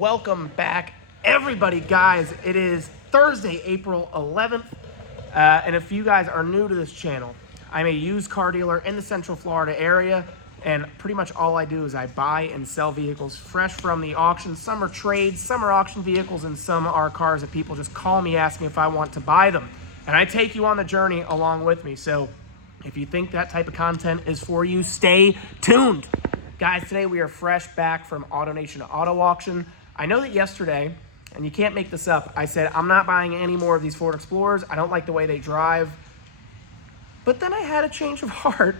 Welcome back, everybody, guys. It is Thursday, April 11th, and if you guys are new to this channel, I'm a used car dealer in the Central Florida area, and pretty much all I do is I buy and sell vehicles fresh from the auction. Some are trades, some are auction vehicles, and some are cars that people just call me asking if I want to buy them. And I take you on the journey along with me. So if you think that type of content is for you, stay tuned. Guys, today we are fresh back from AutoNation Auto Auction. I know that yesterday, and you can't make this up, I said I'm not buying any more of these Ford Explorers. I don't like the way they drive. But then I had a change of heart,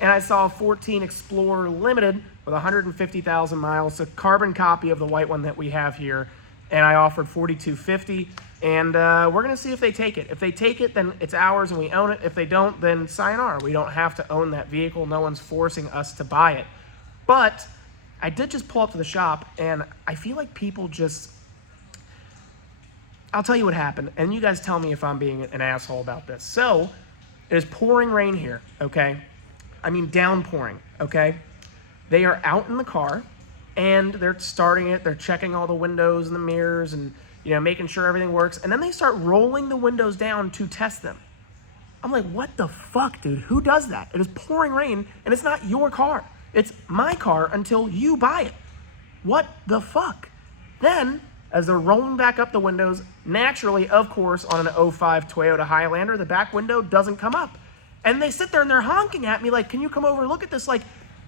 and I saw a 14 Explorer Limited with 150,000 miles, a carbon copy of the white one that we have here, and I offered $4,250, and we're gonna see if they take it. If they take it, then it's ours and we own it. If they don't, then sayonara. We don't have to own that vehicle. No one's forcing us to buy it. But I did just pull up to the shop, and I feel like people just, I'll tell you what happened, and you guys tell me if I'm being an asshole about this. So, it is pouring rain here, okay? I mean downpouring, okay? They are out in the car, and they're starting it, they're checking all the windows and the mirrors and, you know, making sure everything works, and then they start rolling the windows down to test them. I'm like, what the fuck, dude? Who does that? It is pouring rain, and it's not your car. It's my car until you buy it. What the fuck? Then, as they're rolling back up the windows, naturally, of course, on an 05 Toyota Highlander, the back window doesn't come up. And they sit there and they're honking at me like, can you come over and look at this? Like,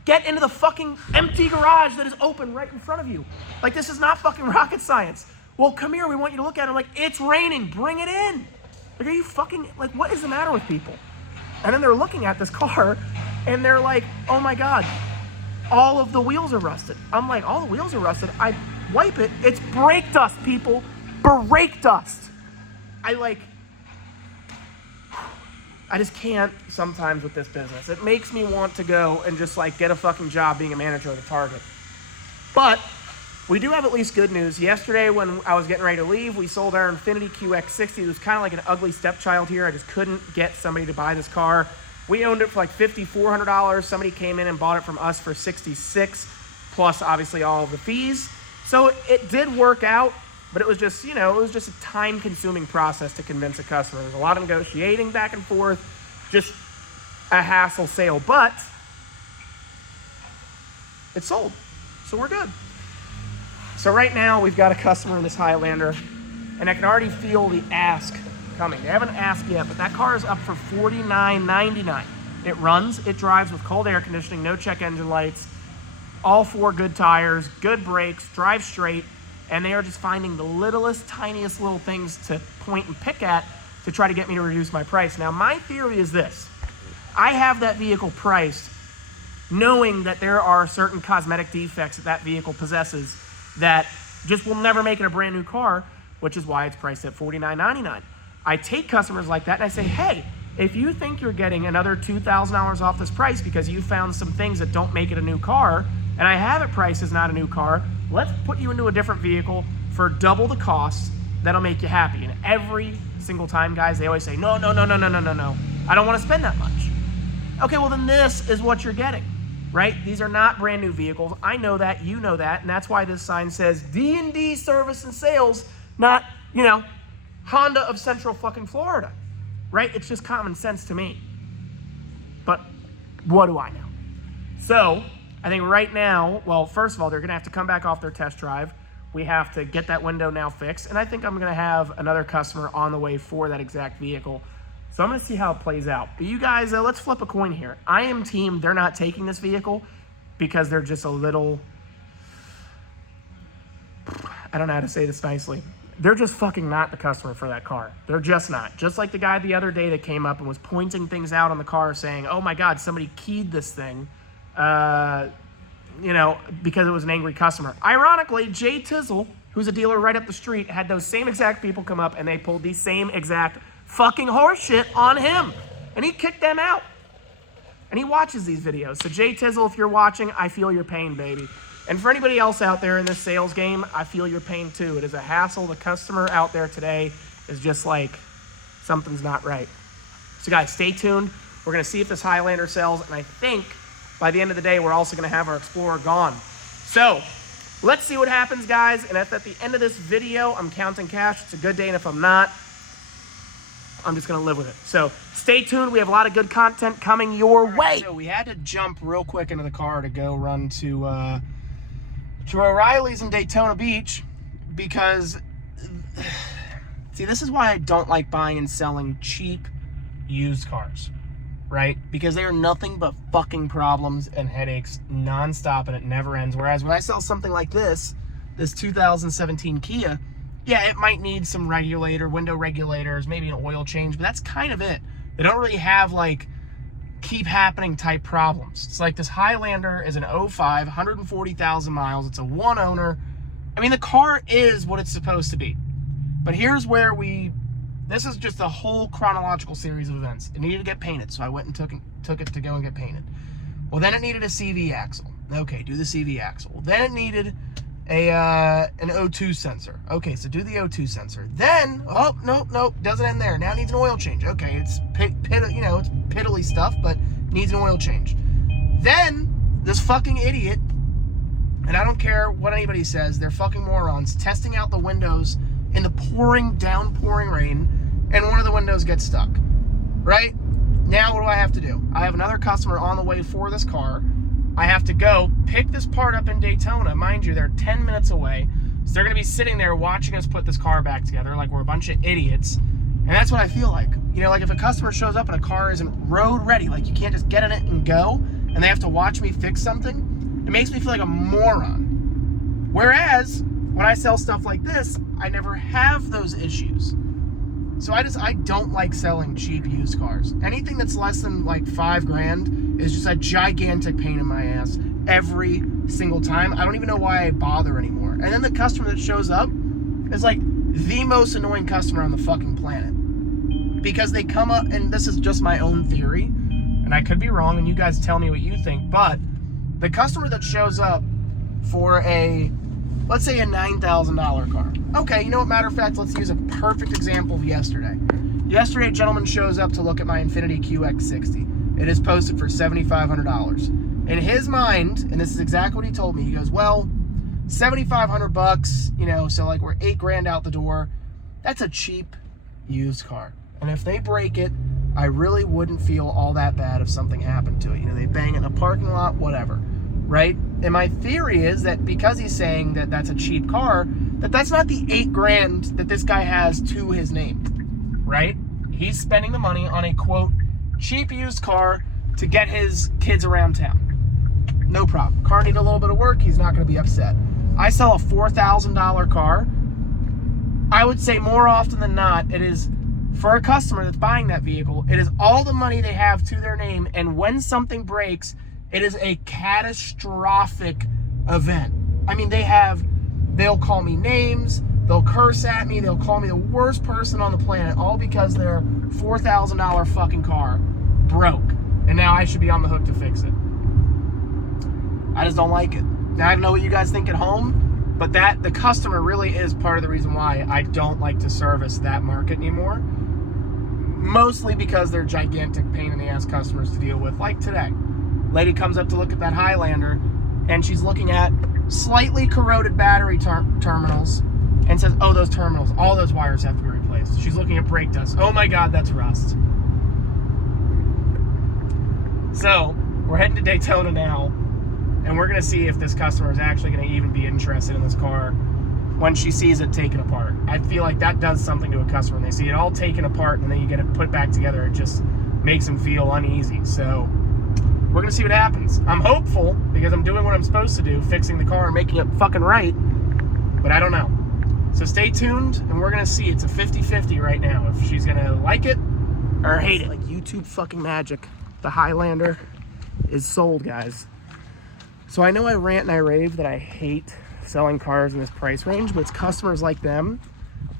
get into the fucking empty garage that is open right in front of you. Like, this is not fucking rocket science. Well, come here, we want you to look at it. I'm like, it's raining, bring it in. Like, are you fucking, like, what is the matter with people? And then they're looking at this car and they're like, oh my God, all of the wheels are rusted. I'm like, all the wheels are rusted? I wipe it, it's brake dust, people. Brake dust. I just can't sometimes with this business. It makes me want to go and just like get a fucking job being a manager at a Target. But we do have at least good news. Yesterday when I was getting ready to leave, we sold our Infiniti QX60. It was kind of like an ugly stepchild here. I just couldn't get somebody to buy this car. We owned it for like $5,400. Somebody came in and bought it from us for $66, plus obviously all of the fees. So it did work out, but it was just, you know, it was just a time-consuming process to convince a customer. There's a lot of negotiating back and forth, just a hassle sale, but it's sold, so we're good. So right now we've got a customer in this Highlander, and I can already feel the ask coming. They haven't asked yet, but that car is up for $49.99. It runs, it drives with cold air conditioning, no check engine lights, all 4 good tires, good brakes, drive straight, and they are just finding the littlest, tiniest little things to point and pick at to try to get me to reduce my price. Now, my theory is this. I have that vehicle priced knowing that there are certain cosmetic defects that that vehicle possesses that just will never make it a brand new car, which is why it's priced at $49.99. I take customers like that and I say, hey, if you think you're getting another $2,000 off this price because you found some things that don't make it a new car, and I have it priced as not a new car, let's put you into a different vehicle for double the cost. That'll make you happy. And every single time, guys, they always say, no. I don't want to spend that much. Okay, well then this is what you're getting, right? These are not brand new vehicles. I know that, you know that, and that's why this sign says D&D Service and Sales, not, you know, Honda of Central fucking Florida, right? It's just common sense to me. But what do I know? So, I think right now, well, first of all, they're going to have to come back off their test drive. We have to get that window now fixed. And I think I'm going to have another customer on the way for that exact vehicle. So I'm going to see how it plays out. But you guys, let's flip a coin here. I am team, they're not taking this vehicle because they're just a little, I don't know how to say this nicely. They're just fucking not the customer for that car. They're just not. Just like the guy the other day that came up and was pointing things out on the car saying, oh my God, somebody keyed this thing. You know, because it was an angry customer. Ironically, Jay Tizzle, who's a dealer right up the street, had those same exact people come up and they pulled the same exact fucking horse shit on him. And he kicked them out. And he watches these videos. So Jay Tizzle, if you're watching, I feel your pain, baby. And for anybody else out there in this sales game, I feel your pain too. It is a hassle. The customer out there today is just like, something's not right. So guys, stay tuned. We're gonna see if this Highlander sells, and I think by the end of the day, we're also gonna have our Explorer gone. So let's see what happens, guys. And if at the end of this video I'm counting cash, it's a good day. And if I'm not, I'm just gonna live with it. So stay tuned. We have a lot of good content coming your way. So we had to jump real quick into the car to go run to O'Reilly's in Daytona Beach, because see, this is why I don't like buying and selling cheap used cars, right? Because they are nothing but fucking problems and headaches nonstop, and it never ends. Whereas when I sell something like this 2017 Kia, yeah, it might need some regulator, window regulators, maybe an oil change, but that's kind of it. They don't really have like keep happening type problems. It's like this Highlander is an 05, 140,000 miles. It's a one owner. I mean, the car is what it's supposed to be. But here's where this is just a whole chronological series of events. It needed to get painted, so I went and took it to go and get painted. Well, then it needed a CV axle. Okay, do the CV axle. Well, then it needed an O2 sensor. Okay, so do the O2 sensor. Then, oh, nope, doesn't end there. Now it needs an oil change. Okay, it's it's piddly stuff, but needs an oil change. Then, this fucking idiot, and I don't care what anybody says, they're fucking morons, testing out the windows in the downpouring rain, and one of the windows gets stuck, right? Now what do I have to do? I have another customer on the way for this car. I have to go pick this part up in Daytona. Mind you, they're 10 minutes away. So they're going to be sitting there watching us put this car back together like we're a bunch of idiots. And that's what I feel like. You know, like if a customer shows up and a car isn't road ready, like you can't just get in it and go, and they have to watch me fix something, it makes me feel like a moron. Whereas, when I sell stuff like this, I never have those issues. So I don't like selling cheap used cars. Anything that's less than like $5,000 is just a gigantic pain in my ass every single time. I don't even know why I bother anymore. And then the customer that shows up is like the most annoying customer on the fucking planet. Because they come up, and this is just my own theory, and I could be wrong, and you guys tell me what you think, but the customer that shows up for let's say a $9,000 car. Okay, you know what, matter of fact, let's use a perfect example of yesterday. Yesterday, a gentleman shows up to look at my Infiniti QX60. It is posted for $7,500. In his mind, and this is exactly what he told me, he goes, well, $7,500, so like we're $8,000 out the door. That's a cheap used car. And if they break it, I really wouldn't feel all that bad if something happened to it. They bang it in a parking lot, whatever. Right? And my theory is that because he's saying that that's a cheap car, that's not the $8,000 that this guy has to his name, right? He's spending the money on a, quote, cheap used car to get his kids around town. No problem. Car need a little bit of work. He's not going to be upset. I sell a $4,000 car. I would say more often than not, it is for a customer that's buying that vehicle, it is all the money they have to their name, and when something breaks, it is a catastrophic event. I mean, they'll call me names, they'll curse at me, they'll call me the worst person on the planet, all because their $4,000 fucking car broke, and now I should be on the hook to fix it. I just don't like it. Now, I don't know what you guys think at home, but the customer really is part of the reason why I don't like to service that market anymore. Mostly because they're gigantic pain in the ass customers to deal with, like today. Lady comes up to look at that Highlander, and she's looking at slightly corroded battery terminals and says, oh, those terminals, all those wires have to be replaced. She's looking at brake dust. Oh my God, that's rust. So we're heading to Daytona now, and we're going to see if this customer is actually going to even be interested in this car when she sees it taken apart. I feel like that does something to a customer. When they see it all taken apart and then you get it put back together, it just makes them feel uneasy. So we're going to see what happens. I'm hopeful because I'm doing what I'm supposed to do, fixing the car and making it fucking right, but I don't know. So stay tuned, and we're going to see. It's a 50-50 right now if she's going to like it or hate it. Like YouTube fucking magic. The Highlander is sold, guys. So I know I rant and I rave that I hate selling cars in this price range, but it's customers like them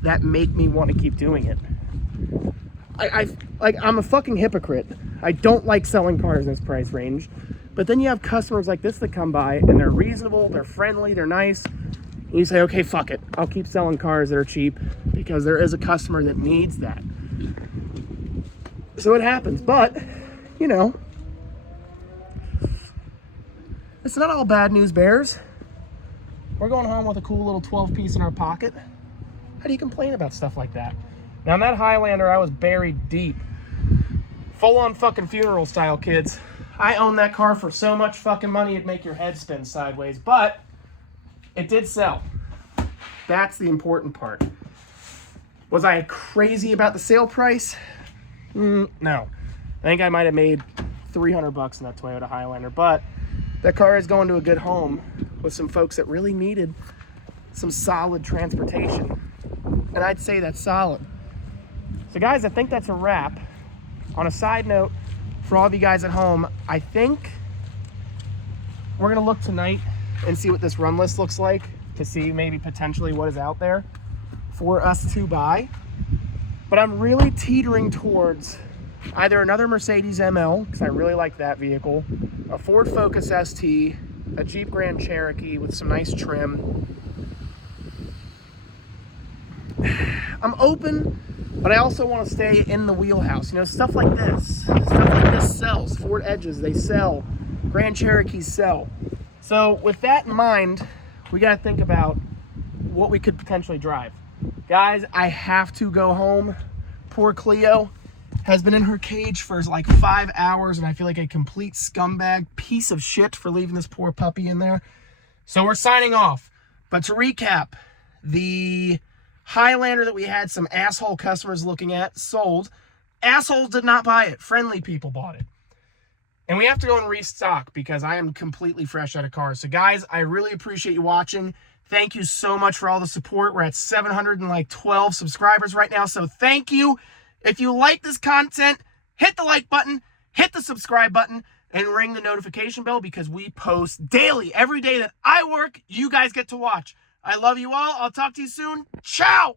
that make me want to keep doing it. I'm a fucking hypocrite. I don't like selling cars in this price range, but then you have customers like this that come by and they're reasonable, they're friendly, they're nice. And you say, okay, fuck it. I'll keep selling cars that are cheap because there is a customer that needs that. So it happens, but it's not all bad news bears. We're going home with a cool little 12-piece in our pocket. How do you complain about stuff like that? Now, in that Highlander, I was buried deep. Full-on fucking funeral style, kids. I owned that car for so much fucking money it'd make your head spin sideways, but it did sell. That's the important part. Was I crazy about the sale price? No. I think I might have made $300 in that Toyota Highlander, but that car is going to a good home with some folks that really needed some solid transportation. And I'd say that's solid. So guys, I think that's a wrap. On a side note, for all of you guys at home, I think we're gonna look tonight and see what this run list looks like to see maybe potentially what is out there for us to buy. But I'm really teetering towards either another Mercedes ML, because I really like that vehicle, a Ford Focus ST, a Jeep Grand Cherokee with some nice trim. I'm open, but I also want to stay in the wheelhouse. You know, stuff like this. Stuff like this sells. Ford Edges, they sell. Grand Cherokees sell. So with that in mind, we got to think about what we could potentially drive. Guys, I have to go home. Poor Cleo has been in her cage for like 5 hours, and I feel like a complete scumbag piece of shit for leaving this poor puppy in there. So we're signing off. But to recap, the Highlander that we had some asshole customers looking at sold. Assholes did not buy it. Friendly people bought it. And we have to go and restock because I am completely fresh out of cars. So guys, I really appreciate you watching. Thank you so much for all the support. We're at 712 subscribers right now. So thank you. If you like this content, hit the like button, hit the subscribe button, and ring the notification bell because we post daily. Every day that I work, you guys get to watch. I love you all. I'll talk to you soon. Ciao!